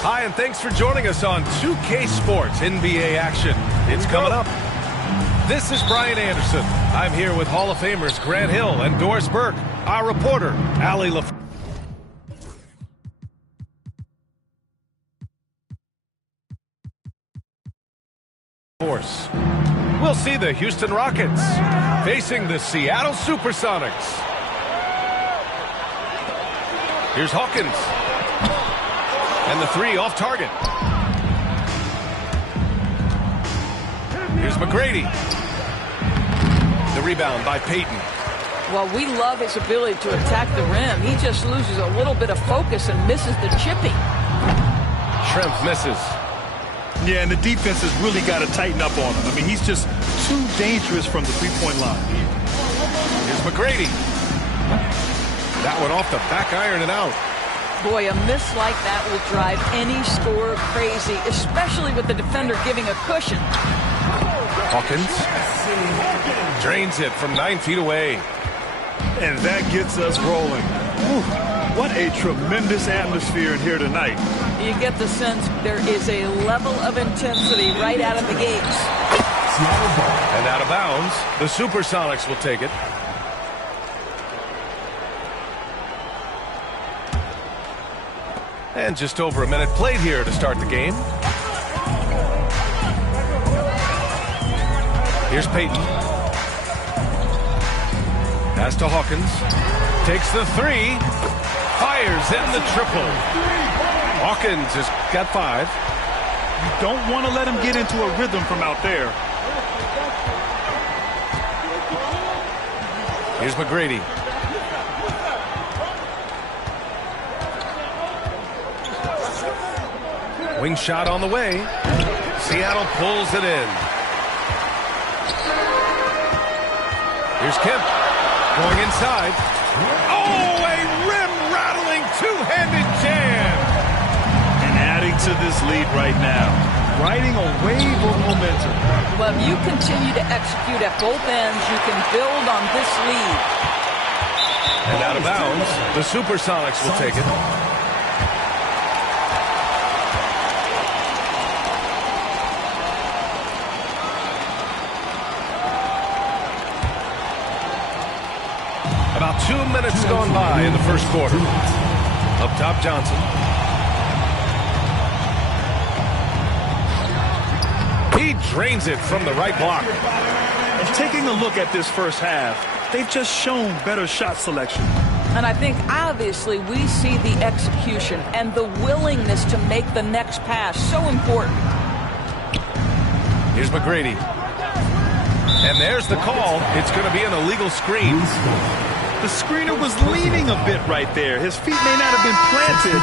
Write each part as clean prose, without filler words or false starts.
Hi, and thanks for joining us on 2K Sports NBA action. It's coming up. This is Brian Anderson. I'm here with Hall of Famers Grant Hill and Doris Burke. Our reporter, Allie LaForce. We'll see the Houston Rockets facing the Seattle Supersonics. Here's Hawkins. And the three off target. Here's McGrady. The rebound by Payton. Well, we love his ability to attack the rim. He just loses a little bit of focus and misses the chipping. Schrempf misses. Yeah, and the defense has really got to tighten up on him. I mean, he's just too dangerous from the three-point line. Here's McGrady. That one off the back iron and out. Boy, a miss like that will drive any scorer crazy, especially with the defender giving a cushion. Hawkins drains it from 9 feet away. And that gets us rolling. Whew. What a tremendous atmosphere in here tonight. You get the sense there is a level of intensity right out of the gates. And out of bounds, the Supersonics will take it. And just over a minute played here to start the game. Here's Payton. Pass to Hawkins. Takes the three. Fires in the triple. Hawkins has got 5. You don't want to let him get into a rhythm from out there. Here's McGrady. Wing shot on the way. Seattle pulls it in. Here's Kemp. Going inside. Oh, a rim-rattling two-handed jam. And adding to this lead right now. Riding a wave of momentum. Well, if you continue to execute at both ends, you can build on this lead. And out of bounds, the Supersonics will take it. About 2 minutes gone by in the first quarter. Up top, Johnson. He drains it from the right block. And taking a look at this first half, they've just shown better shot selection. And I think, obviously, we see the execution and the willingness to make the next pass so important. Here's McGrady. And there's the call. It's going to be an illegal screen. The screener was leaning a bit right there. His feet may not have been planted.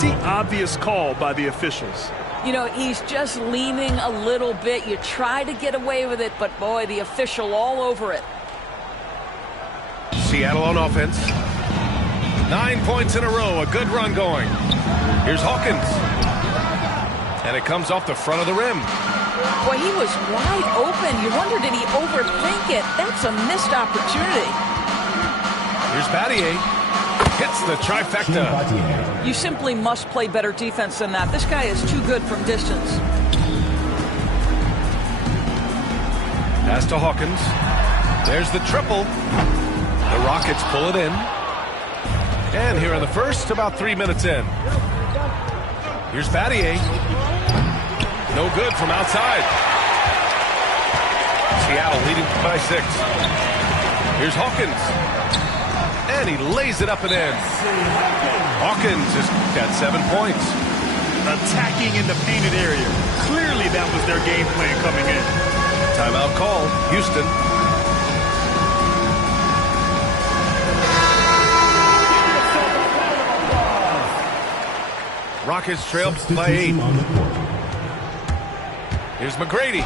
Pretty obvious call by the officials. You know, he's just leaning a little bit. You try to get away with it, but boy, the official all over it. Seattle on offense. 9 points in a row. A good run going. Here's Hawkins. And it comes off the front of the rim. Boy, he was wide open. You wonder, did he overthink it? That's a missed opportunity. Here's Battier. Hits the trifecta. You simply must play better defense than that. This guy is too good from distance. Pass to Hawkins. There's the triple. The Rockets pull it in. And here in the first, about 3 minutes in. Here's Battier. No good from outside. Seattle leading by 6. Here's Hawkins. And he lays it up and in. Hawkins has got 7 points. Attacking in the painted area. Clearly that was their game plan coming in. Timeout call, Houston. Rockets trail by 8. Here's McGrady.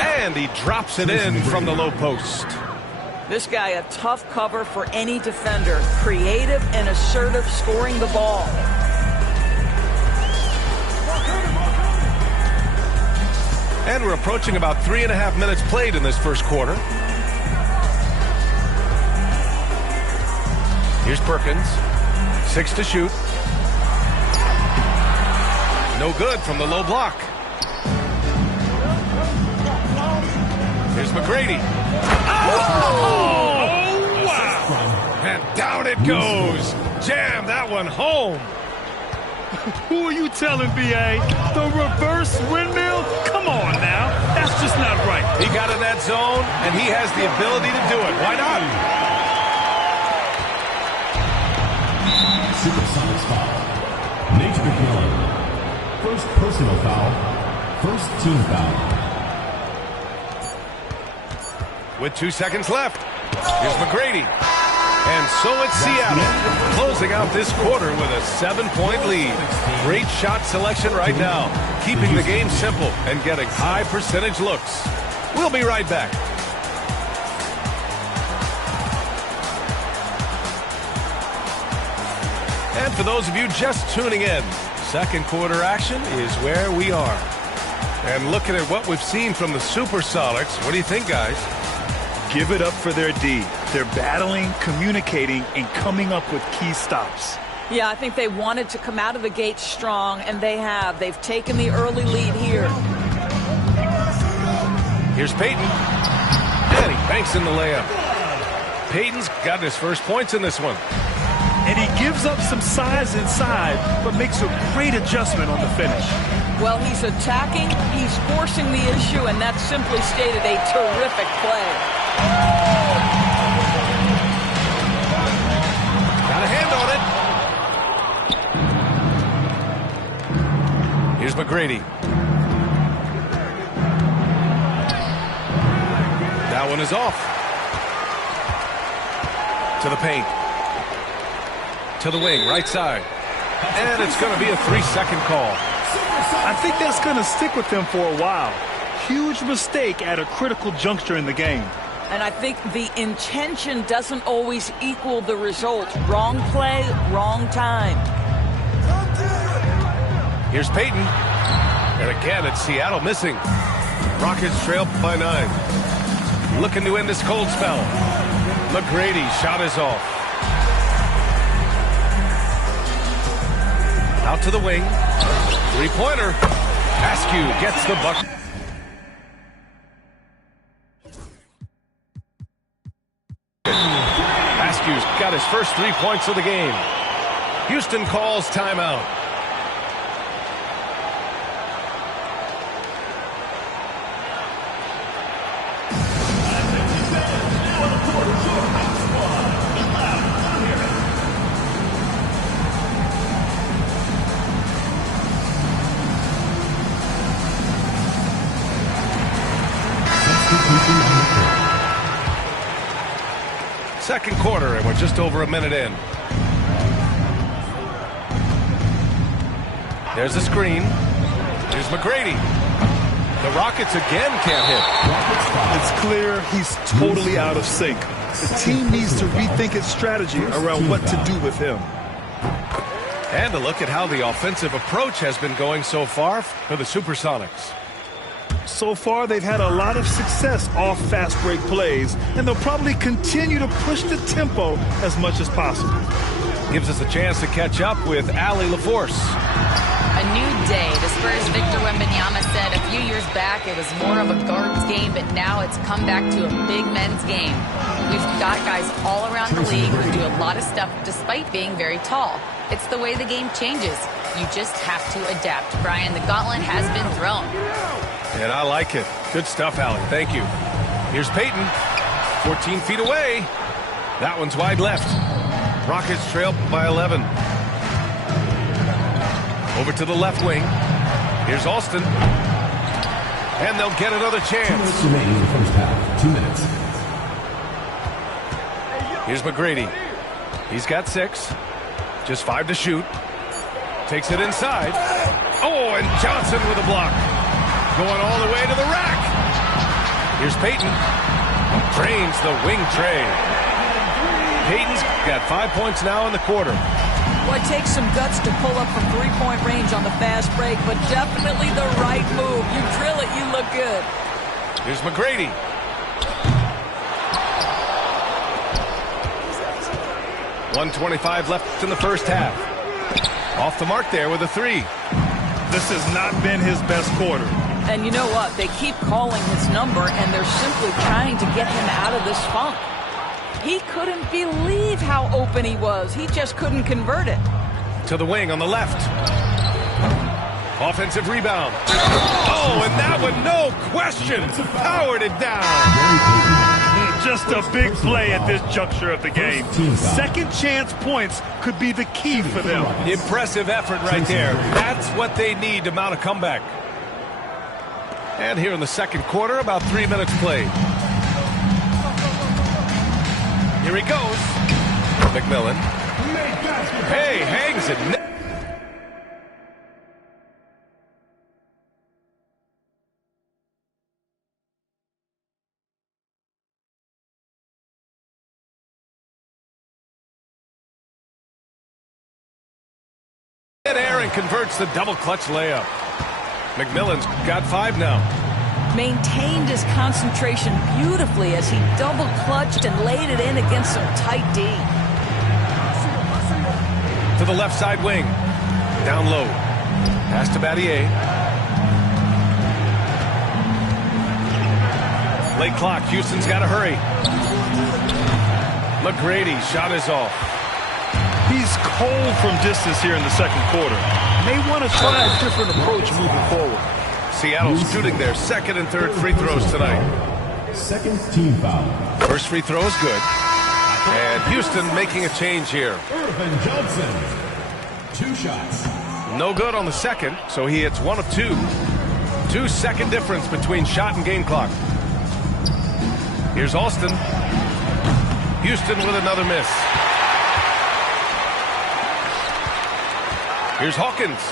And he drops it in from the low post. This guy, a tough cover for any defender. Creative and assertive scoring the ball. And we're approaching about 3.5 minutes played in this first quarter. Here's Perkins. 6 to shoot. No good from the low block. Here's McGrady. Oh, wow. And down it goes. Jam that one home. Who are you telling, B.A.? The reverse windmill? Come on now. That's just not right. He got in that zone, and he has the ability to do it. Why not? Supersonics foul. Nate McMillan. First personal foul. First team foul. With 2 seconds left, here's McGrady. And so it's Seattle, closing out this quarter with a 7-point lead. Great shot selection right now, keeping the game simple and getting high percentage looks. We'll be right back. And for those of you just tuning in, second quarter action is where we are. And looking at what we've seen from the Supersonics, what do you think, guys? Give it up for their D. They're battling, communicating, and coming up with key stops. Yeah, I think they wanted to come out of the gate strong, and they have. They've taken the early lead here. Here's Payton. And he banks in the layup. Payton's got his first points in this one. And he gives up some size inside, but makes a great adjustment on the finish. Well, he's attacking, he's forcing the issue, and that's simply stated a terrific play. Got a hand on it. Here's McGrady. That one is off. To the paint. To the wing, right side. And it's going to be a 3-second call. I think that's going to stick with them for a while. Huge mistake at a critical juncture in the game. And I think the intention doesn't always equal the result. Wrong play, wrong time. Here's Payton. And again, it's Seattle missing. Rockets trail by 9. Looking to end this cold spell. McGrady shot is off. Out to the wing. Three-pointer. Askew gets the bucket. Askew's got his first 3 points of the game. Houston calls timeout. Second quarter, and we're just over a minute in. There's a screen. Here's McGrady. The Rockets again can't hit. It's clear he's totally out of sync. The team needs to rethink its strategy around what to do with him. And a look at how the offensive approach has been going so far for the Supersonics. So far, they've had a lot of success off fast break plays, and they'll probably continue to push the tempo as much as possible. Gives us a chance to catch up with Allie LaForce. A new day. The Spurs' Victor Wembanyama said a few years back it was more of a guards game, but now it's come back to a big men's game. We've got guys all around the league who do a lot of stuff despite being very tall. It's the way the game changes. You just have to adapt. Brian, the gauntlet has been thrown. And I like it. Good stuff, Allie. Thank you. Here's Payton. 14 feet away. That one's wide left. Rockets trail by 11. Over to the left wing. Here's Alston. And they'll get another chance. 2 minutes remaining in the first half. 2 minutes. Here's McGrady. He's got 6. Just 5 to shoot. Takes it inside. Oh, and Johnson with a block. Going all the way to the rack. Here's Payton. Drains the wing tray. Payton's got 5 points now in the quarter. Well, it takes some guts to pull up from three-point range on the fast break, but definitely the right move. You drill it, you look good. Here's McGrady. .125 left in the first half. Off the mark there with a three. This has not been his best quarter. And you know what? They keep calling his number, and they're simply trying to get him out of this funk. He couldn't believe how open he was. He just couldn't convert it. To the wing on the left. Offensive rebound. Oh, and that one, no question, powered it down. Just a big play at this juncture of the game. Second chance points could be the key for them. Impressive effort right there. That's what they need to mount a comeback. And here in the second quarter, about 3 minutes played. Here he goes. McMillan. Hey, hangs it. Air and converts the double clutch layup. McMillan's got 5 now. Maintained his concentration beautifully as he double clutched and laid it in against some tight D. To the left side wing. Down low. Pass to Battier. Late clock. Houston's got to hurry. McGrady shot is off. He's cold from distance here in the second quarter. May want to try a different approach moving forward. Seattle's shooting their second and third free throws tonight. Second team foul. First free throw is good. And Houston making a change here. Irvin Johnson. 2 shots. No good on the second, so he hits 1 of 2. 2-second difference between shot and game clock. Here's Alston. Houston with another miss. Here's Hawkins.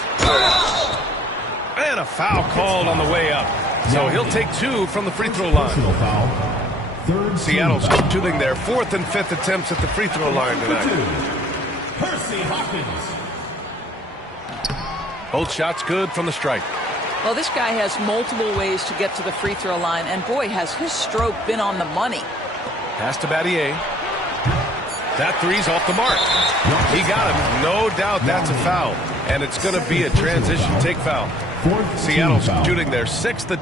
And a foul called on the way up. So he'll take 2 from the free throw line. Seattle's shooting their 4th and 5th attempts at the free throw line tonight. Percy Hawkins. Both shots good from the strike. Well, this guy has multiple ways to get to the free throw line, and boy, has his stroke been on the money. Pass to Battier. That three's off the mark. He got it. No doubt that's a foul. And it's going to be a transition take foul. Seattle's shooting their 6th.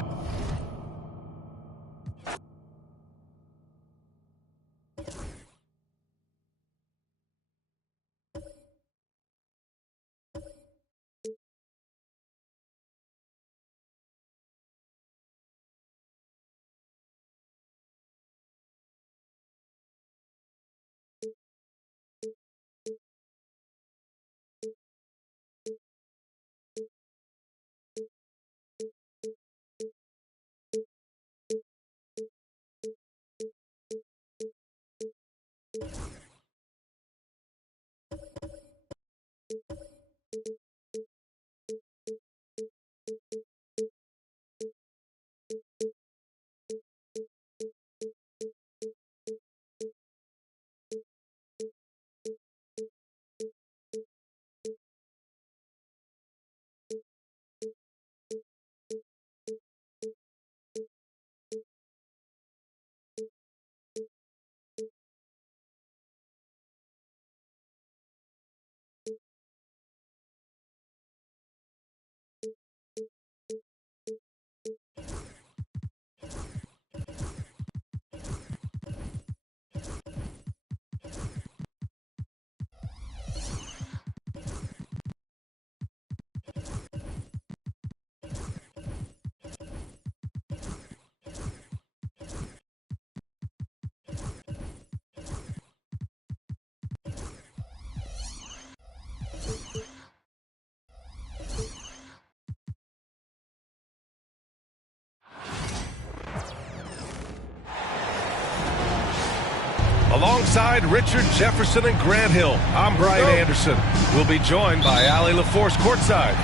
Alongside Richard Jefferson and Grant Hill, I'm Brian Anderson. We'll be joined by Allie LaForce courtside.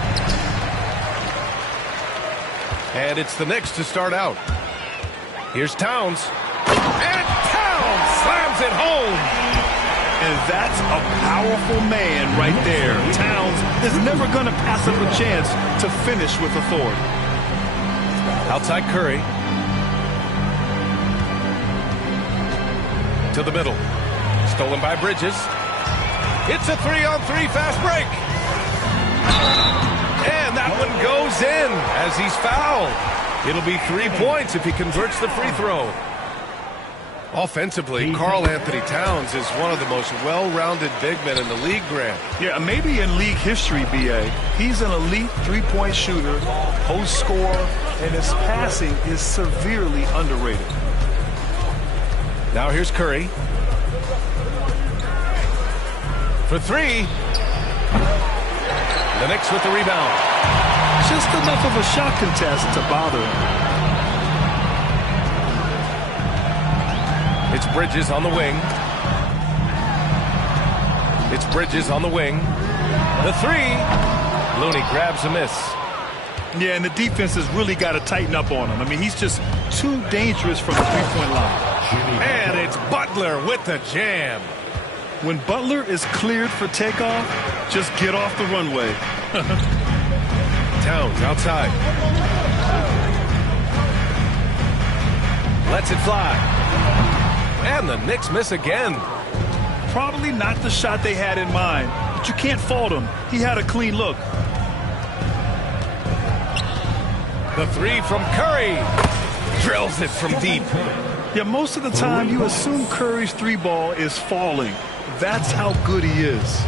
And it's the Knicks to start out. Here's Towns. And Towns slams it home. And that's a powerful man right there. Towns is never going to pass up a chance to finish with authority. Outside Curry. To the middle. Stolen by Bridges. It's a 3-on-3 fast break. And that one goes in as he's fouled. It'll be 3 points if he converts the free throw. Offensively, Karl Anthony Towns is one of the most well-rounded big men in the league, Grant. Yeah, maybe in league history, B.A. He's an elite three-point shooter, post scorer, and his passing is severely underrated. Now here's Curry. For three. The Knicks with the rebound. Just enough of a shot contest to bother him. It's Bridges on the wing. It's Bridges on the wing. The three. Looney grabs a miss. Yeah, and the defense has really got to tighten up on him. I mean, he's just too dangerous from the three-point line. And it's Butler with the jam. When Butler is cleared for takeoff, just get off the runway. Towns outside. Lets it fly. And the Knicks miss again. Probably not the shot they had in mind, but you can't fault him. He had a clean look. The three from Curry. Drills it from deep. Yeah, most of the time you assume Curry's three ball is falling. That's how good he is.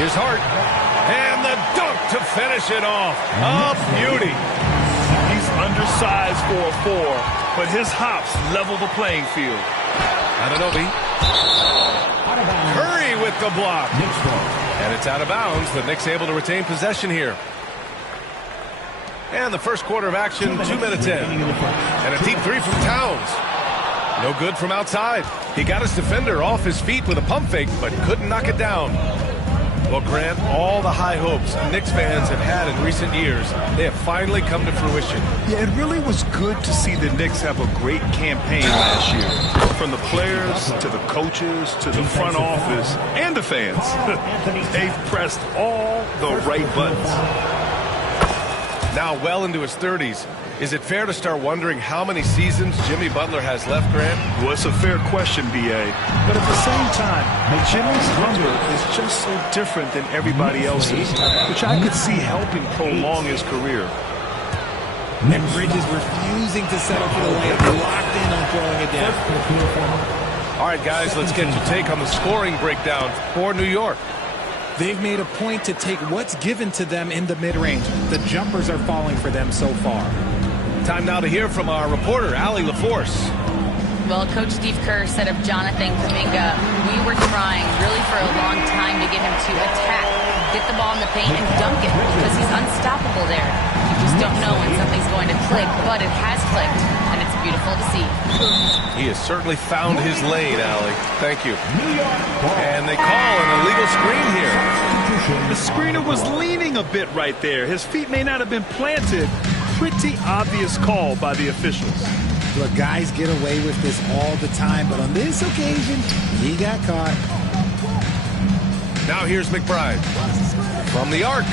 Here's Hart. And the dunk to finish it off. A beauty. He's undersized for a 4, but his hops level the playing field. Anunoby. Curry with the block. And it's out of bounds. The Knicks able to retain possession here. And the first quarter of action, 2 minutes in. And a deep three from Towns. No good from outside. He got his defender off his feet with a pump fake, but couldn't knock it down. Well, Grant, all the high hopes Knicks fans have had in recent years, they have finally come to fruition. Yeah, it really was good to see the Knicks have a great campaign last year. From the players to the coaches to the front office and the fans. They've pressed all the right buttons. Now well into his 30s. Is it fair to start wondering how many seasons Jimmy Butler has left, Grant? Well, it's a fair question, B.A. But at the same time, Jimmy's hunger is just so different than everybody else's, which I could see helping prolong his career. And Bridges refusing to settle for the layup, locked in on throwing it down. All right, guys, let's get your take on the scoring breakdown for New York. They've made a point to take what's given to them in the mid-range. The jumpers are falling for them so far. Time now to hear from our reporter, Allie LaForce. Well, Coach Steve Kerr said of Jonathan Kuminga, we were trying really for a long time to get him to attack, get the ball in the paint, and dunk it because he's unstoppable there. You just don't know when something's going to click, but it has clicked, and it's beautiful to see. He has certainly found his lane, Allie. Thank you. And they call an illegal screen here. The screener was leaning a bit right there. His feet may not have been planted. Pretty obvious call by the officials. Look, guys get away with this all the time, but on this occasion, he got caught. Now here's McBride. From the arc.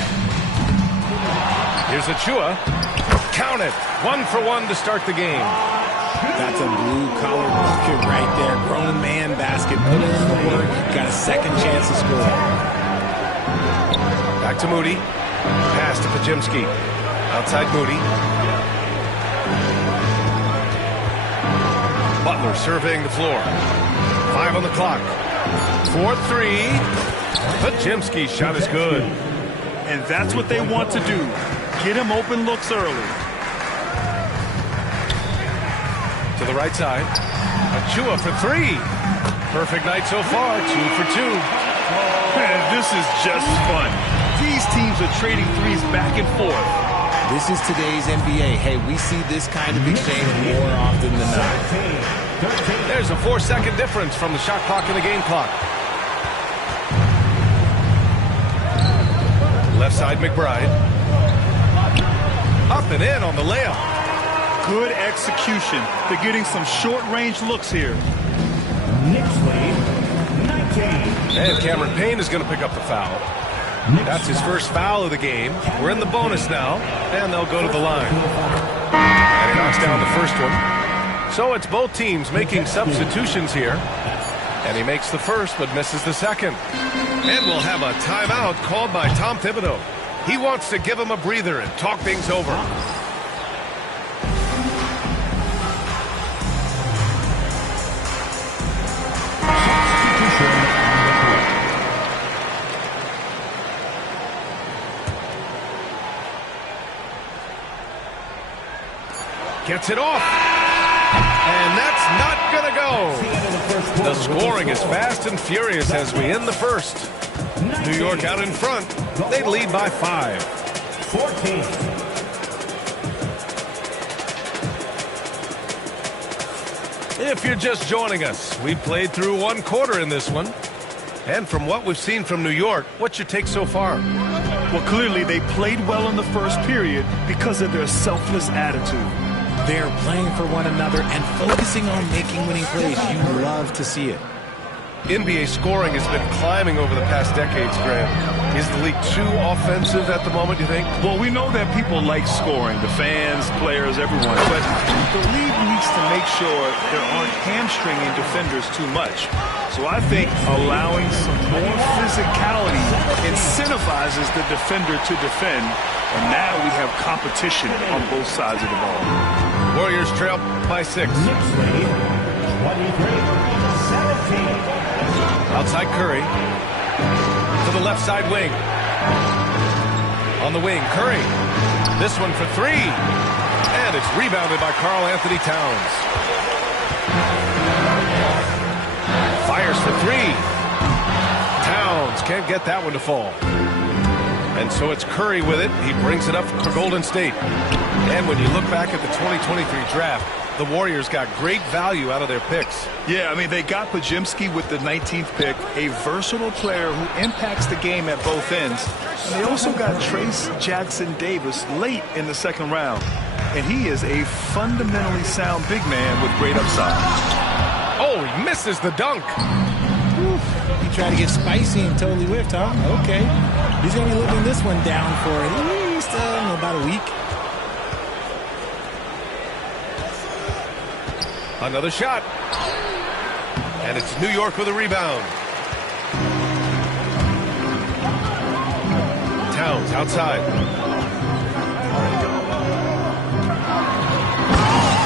Here's Achua. Count it. 1 for 1 to start the game. That's a blue-collar bucket right there. Grown man basket. Put in the work. Got a second chance to score. Back to Moody. Pass to Podziemski. Outside Moody. Butler surveying the floor. 5 on the clock. 4-3. Podziemski's shot is good. And that's what they want to do. Get him open looks early. To the right side. Achua for 3. Perfect night so far. 2 for 2. And this is just fun. These teams are trading threes back and forth. This is today's NBA. Hey, we see this kind of exchange more often than not. There's a 4-second difference from the shot clock and the game clock. Left side McBride. Up and in on the layup. Good execution. They're getting some short-range looks here. Knicks lead And Cameron Payne is going to pick up the foul. That's his first foul of the game. We're in the bonus now, and they'll go to the line. And he knocks down the first one. So it's both teams making substitutions here. And he makes the first, but misses the second. And we'll have a timeout called by Tom Thibodeau. He wants to give him a breather and talk things over. Gets it off. And that's not going to go. The scoring is fast and furious as we end the first. New York out in front. They lead by 5. 14. If you're just joining us, we played through one quarter in this one. And from what we've seen from New York, what's your take so far? Well, clearly they played well in the first period because of their selfless attitude. They're playing for one another and focusing on making winning plays. You love to see it. NBA scoring has been climbing over the past decades, Grant. Is the league too offensive at the moment, you think? Well, we know that people like scoring, the fans, players, everyone. But the league needs to make sure there aren't hamstringing defenders too much. So I think allowing some more physicality incentivizes the defender to defend. And now we have competition on both sides of the ball. Warriors trail by 6. Outside Curry. To the left side wing. On the wing, Curry. This one for 3. And it's rebounded by Karl Anthony Towns. Fires for 3. Towns can't get that one to fall. And so it's Curry with it. He brings it up for Golden State. And when you look back at the 2023 draft, the Warriors got great value out of their picks. Yeah, I mean, they got Podziemski with the 19th pick, a versatile player who impacts the game at both ends. And they also got Trace Jackson Davis late in the second round. And he is a fundamentally sound big man with great upside. Oh, he misses the dunk. He tried to get spicy and totally whiffed, huh? Okay. He's going to be living this one down for at least about a week. Another shot. And it's New York with a rebound. Towns outside.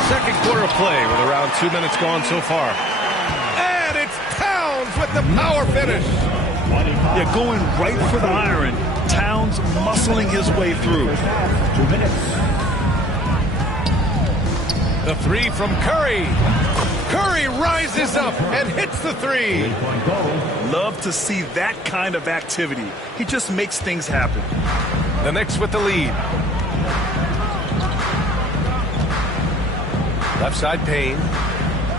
Second quarter of play with around 2 minutes gone so far. And it's Towns with the power finish. Yeah, going right for the iron. Towns muscling his way through. 2 minutes. The 3 from Curry. Curry rises up and hits the 3. Love to see that kind of activity. He just makes things happen. The Knicks with the lead. Left side Payne.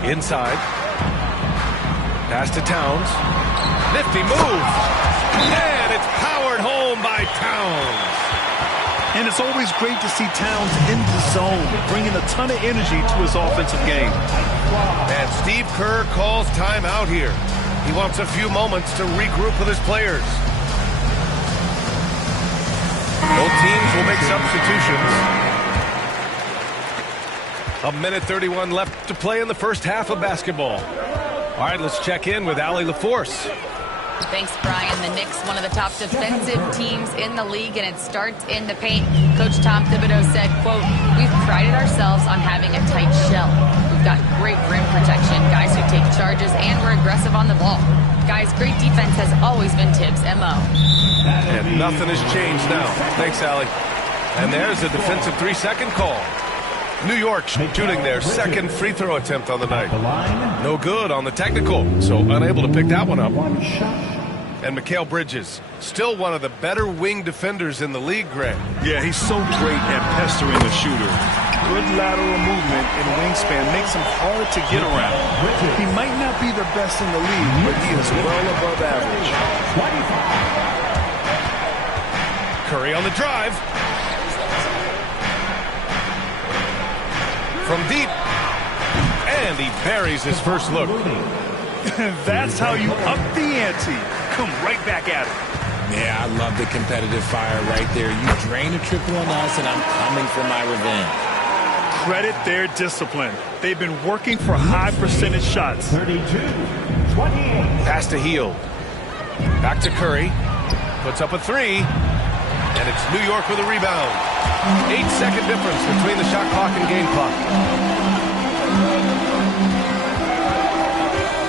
Inside. Pass to Towns. Nifty move. And it's powered home by Towns. And it's always great to see Towns in the zone, bringing a ton of energy to his offensive game. And Steve Kerr calls timeout here. He wants a few moments to regroup with his players. Both teams will make substitutions. 1:31 left to play in the first half of basketball. All right, let's check in with Allie LaForce. Thanks, Brian. The Knicks, one of the top defensive teams in the league, and it starts in the paint. Coach Tom Thibodeau said, quote, "We've prided ourselves on having a tight shell. We've got great rim protection, guys who take charges, and we're aggressive on the ball. Guys, great defense has always been Tibbs' MO." And nothing has changed now. Thanks, Allie. And there's a defensive 3-second call. New York shooting their second free throw attempt on the night. No good on the technical, so unable to pick that one up. And Mikal Bridges, still one of the better wing defenders in the league, Grant. Yeah, he's so great at pestering the shooter. Good lateral movement and wingspan makes him hard to get around. He might not be the best in the league, but he is well above average. Curry on the drive. From deep. And he buries his first look. That's how you up the ante. come right back at it. Yeah, I love the competitive fire right there. You drain a triple on us, and I'm coming for my revenge. Credit their discipline. They've been working for high percentage shots. 32-28. Pass to Hield. Back to Curry. Puts up a three. And it's New York with a rebound. 8-second difference between the shot clock and game clock.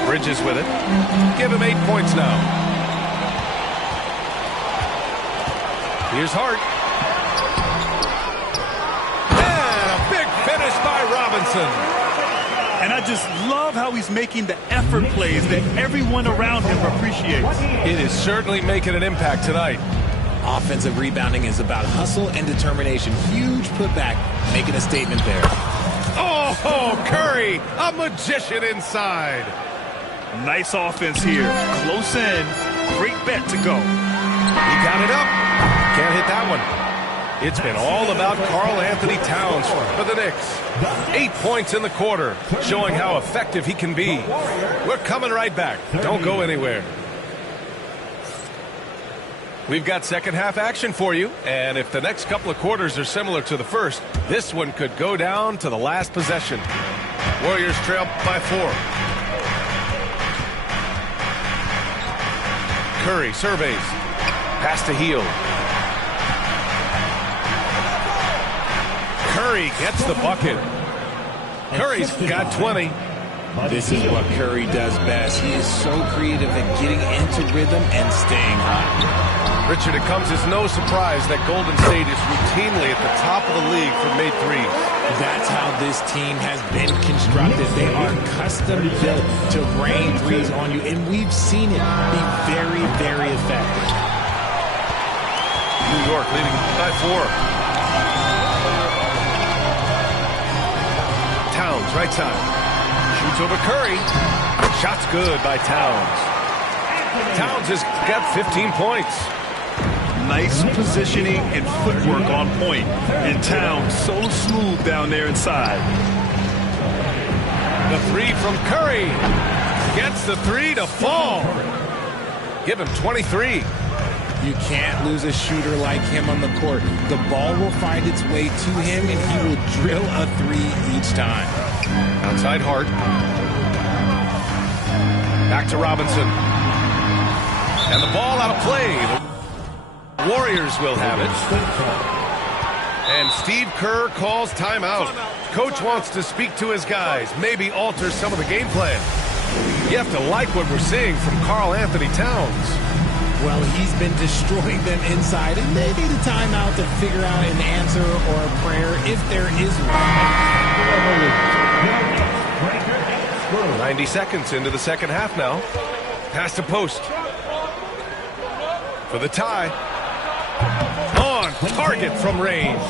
Bridges with it. Give him 8 points now. Here's Hart. And a big finish by Robinson. And I just love how he's making the effort plays that everyone around him appreciates. It is certainly making an impact tonight. Offensive rebounding is about hustle and determination. Huge putback, making a statement there. Oh, Curry, a magician inside. Nice offense here. Close in. Great bet to go. He got it up. Can't hit that one. It's been all about Karl Anthony Towns for the Knicks. 8 points in the quarter, showing how effective he can be. We're coming right back. Don't go anywhere. We've got second half action for you, and if the next couple of quarters are similar to the first, this one could go down to the last possession. Warriors trail by 4. Curry surveys. Pass to Hield. Curry gets the bucket. Curry's got 20. This is what Curry does best. He is so creative at getting into rhythm and staying hot. Richard, it comes as no surprise that Golden State is routinely at the top of the league for made threes. That's how this team has been constructed. They are custom built to rain threes on you, and we've seen it be very, very effective. New York leading by 4. Towns, right side. Shoots over Curry. Shot's good by Towns. Towns has got 15 points. Nice positioning and footwork on point. And Towns so smooth down there inside. The three from Curry. Gets the three to fall. Give him 23. You can't lose a shooter like him on the court. The ball will find its way to him, and he will drill a three each time. Outside Hart. Back to Robinson. And the ball out of play. The Warriors will have it. And Steve Kerr calls timeout. Coach wants to speak to his guys, maybe alter some of the game plan. You have to like what we're seeing from Karl Anthony Towns. Well, he's been destroying them inside, and they need a timeout to figure out an answer or a prayer if there is one. 90 seconds into the second half now. Pass to Post. For the tie. On target from range.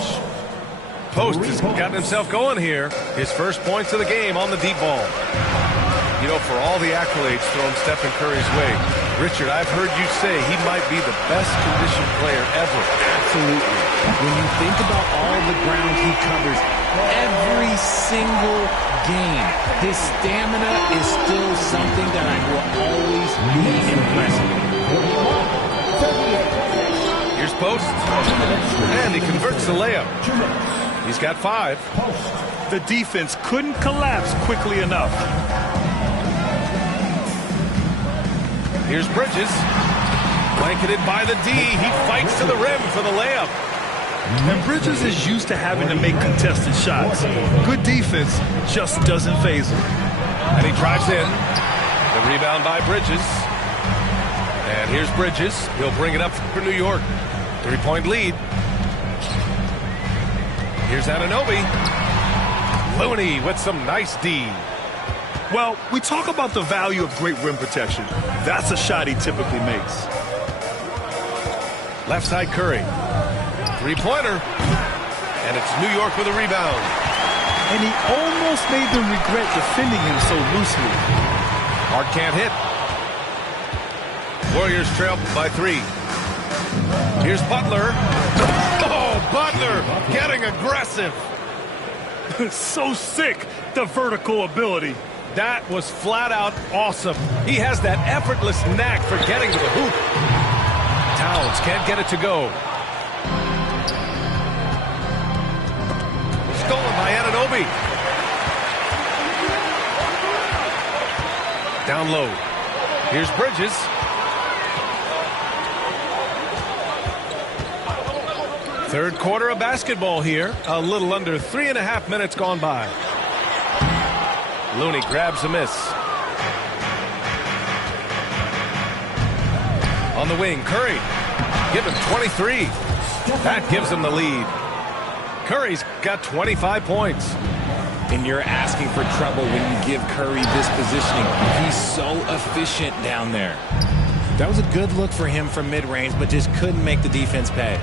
Post has gotten himself going here. His first points of the game on the deep ball. You know, for all the accolades thrown Stephen Curry's way, Richard, I've heard you say he might be the best conditioned player ever. Absolutely. When you think about all the ground he covers, every single game, his stamina is still something that I will always be impressed with. Here's Post. And he converts the layup. He's got 5. The defense couldn't collapse quickly enough. Here's Bridges. Blanketed by the D. He fights to the rim for the layup. And Bridges is used to having to make contested shots. Good defense just doesn't faze him. And he drives in. The rebound by Bridges. And here's Bridges. He'll bring it up for New York. 3-point lead. Here's Anunoby. Looney with some nice D. Well, we talk about the value of great rim protection. That's a shot he typically makes. Left side Curry. 3-pointer. And it's New York with a rebound. And he almost made them regret defending him so loosely. Hart can't hit. Warriors trail by 3. Here's Butler. Oh, Butler getting aggressive. So sick, the vertical ability. That was flat out awesome. He has that effortless knack for getting to the hoop. Towns can't get it to go. Stolen by Anunoby. Down low. Here's Bridges. Third quarter of basketball here. A little under 3.5 minutes gone by. Looney grabs a miss. On the wing, Curry. Give him 23. That gives him the lead. Curry's got 25 points. And you're asking for trouble when you give Curry this positioning. He's so efficient down there. That was a good look for him from mid-range, but just couldn't make the defense pay.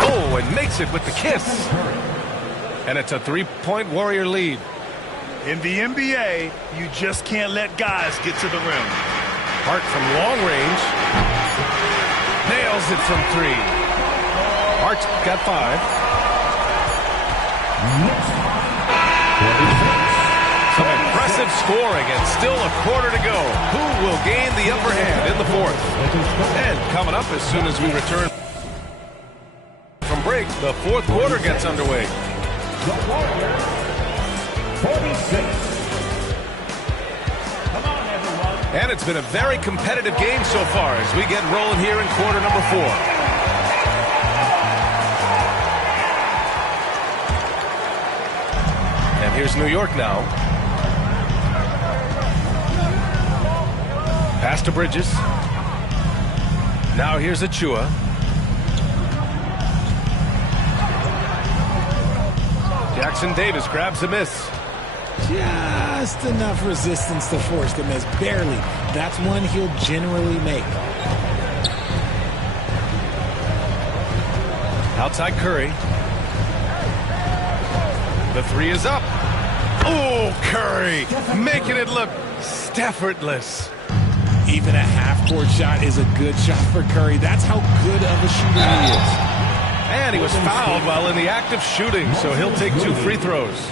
Oh, and makes it with the kiss. And it's a 3-point Warrior lead. In the NBA, you just can't let guys get to the rim. Hart from long range. Nails it from 3. Hart's got 5. Some impressive scoring and still a quarter to go. Who will gain the upper hand in the fourth? And coming up as soon as we return from break, the fourth quarter gets underway. The Warriors, 46. Come on, everyone. And it's been a very competitive game so far as we get rolling here in quarter number 4. And here's New York now. Pass to Bridges. Now here's Achua. Jackson Davis grabs a miss. Just enough resistance to force the miss. Barely. That's one he'll generally make. Outside Curry. The 3 is up. Oh, Curry making it look effortless. Even a half-court shot is a good shot for Curry. That's how good of a shooter he is. And he was fouled while in the act of shooting, so he'll take 2 free throws.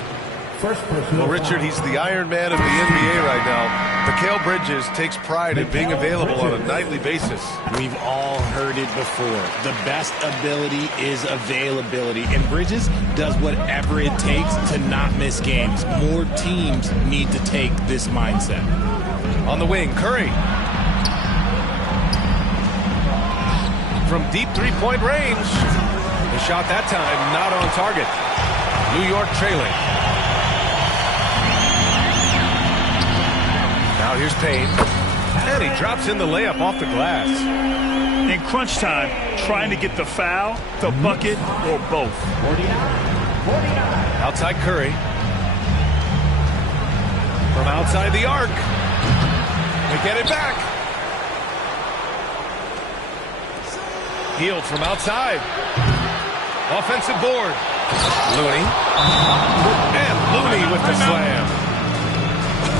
Well, Richard, he's the Iron Man of the NBA right now. Mikal Bridges takes pride in being available on a nightly basis. We've all heard it before. The best ability is availability, and Bridges does whatever it takes to not miss games. More teams need to take this mindset. On the wing, Curry. From deep 3-point range. The shot that time not on target. New York trailing. Now here's Payne. And he drops in the layup off the glass. In crunch time, trying to get the foul, the bucket, or both. Outside Curry. From outside the arc. They get it back. Healed from outside. Offensive board. Looney. And Looney with the slam.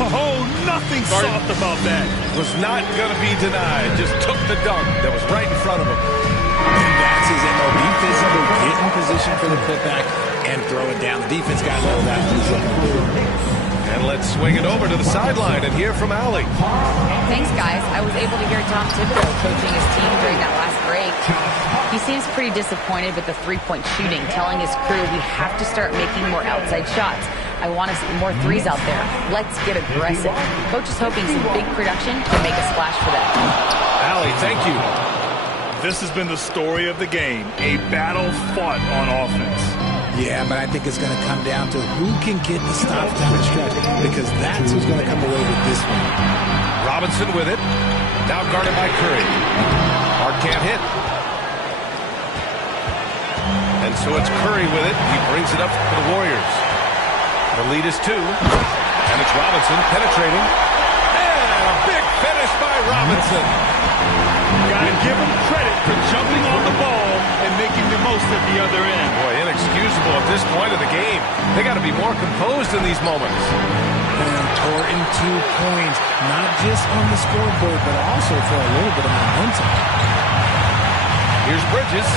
Oh, nothing soft about that. Was not going to be denied. Just took the dunk that was right in front of him. And that's his MO. Be physical, get in position for the putback, and throw it down. The defense got low that. And let's swing it over to the sideline and hear from Allie. Thanks, guys. I was able to hear Tom Thibodeau coaching his team during that last break. He seems pretty disappointed with the 3-point shooting, telling his crew we have to start making more outside shots. I want to see more 3s out there. Let's get aggressive. Coach is hoping some big production can make a splash for them. Allie, thank you. This has been the story of the game, a battle fought on offense. Yeah, but I think it's going to come down to who can get the stops down the stretch, because that's who's going to come away with this one. Robinson with it. Now guarded by Curry. Hart can't hit. And so it's Curry with it. He brings it up for the Warriors. The lead is 2. And it's Robinson penetrating. And a big finish by Robinson. Gotta give him credit for jumping on the ball and making the most at the other end. Boy, inexcusable at this point of the game. They got to be more composed in these moments. An important 2 points, not just on the scoreboard, but also for a little bit of momentum. Here's Bridges.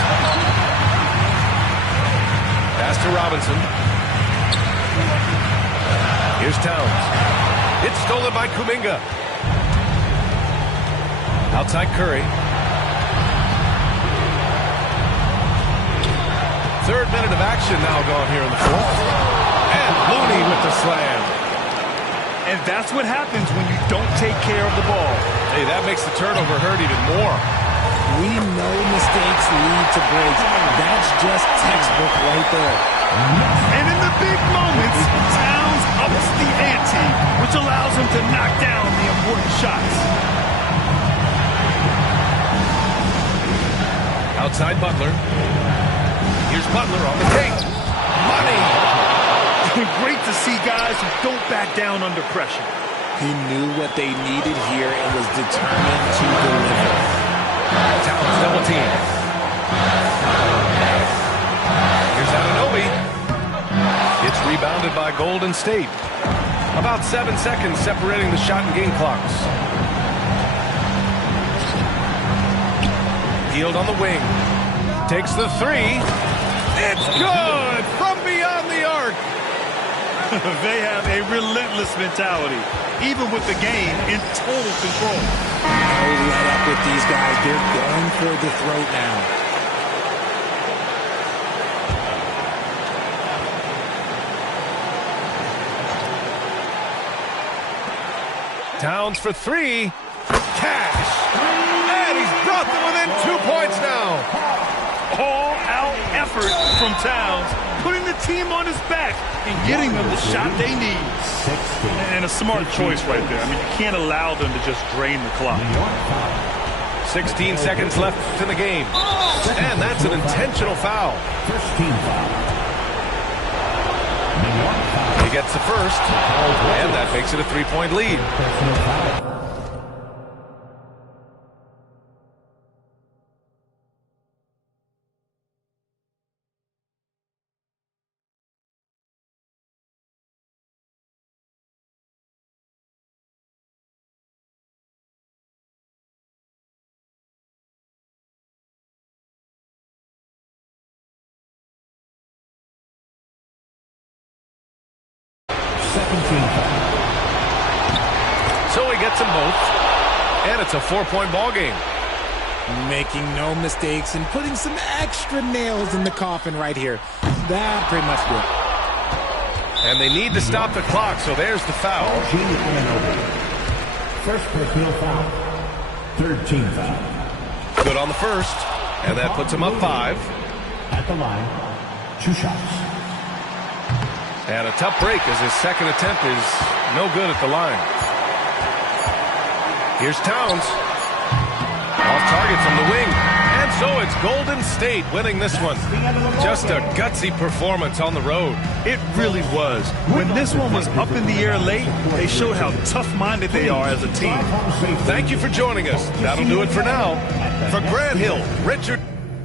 Pass to Robinson. Here's Towns. It's stolen by Kuminga. Outside Curry. Third minute of action now gone here in the fourth. And Looney with the slam. And that's what happens when you don't take care of the ball. Hey, that makes the turnover hurt even more. We know mistakes lead to breaks. That's just textbook right there. And in the big moments, Towns ups the ante, which allows him to knock down the important shots. Outside Butler. Here's Butler on the take. Money! Great to see guys who don't back down under pressure. He knew what they needed here and was determined to deliver. Towns double team. Here's Anunoby. It's rebounded by Golden State. About 7 seconds separating the shot and game clocks. Hield on the wing. Takes the three. It's good from beyond the arc. They have a relentless mentality, even with the game in total control. No let up with these guys. They're going for the throat now. Towns for three. Cash. And he's brought them within 2 points now. All-out effort from Towns, putting the team on his back and getting them the shot they need. And a smart choice right there. I mean, you can't allow them to just drain the clock. 16 seconds left in the game. And that's an intentional foul. He gets the first, and that makes it a 3-point lead. So he gets them both, and it's a 4-point ball game. Making no mistakes and putting some extra nails in the coffin right here. That pretty much did it. And they need to stop the clock, so there's the foul. First personal foul. Third team foul. Good on the first, and that puts him up 5. At the line, 2 shots. And a tough break as his second attempt is no good at the line. Here's Towns. Off target from the wing. And so it's Golden State winning this one. Just a gutsy performance on the road. It really was. When this one was up in the air late, they showed how tough-minded they are as a team. Thank you for joining us. That'll do it for now. For Grant Hill, Richard...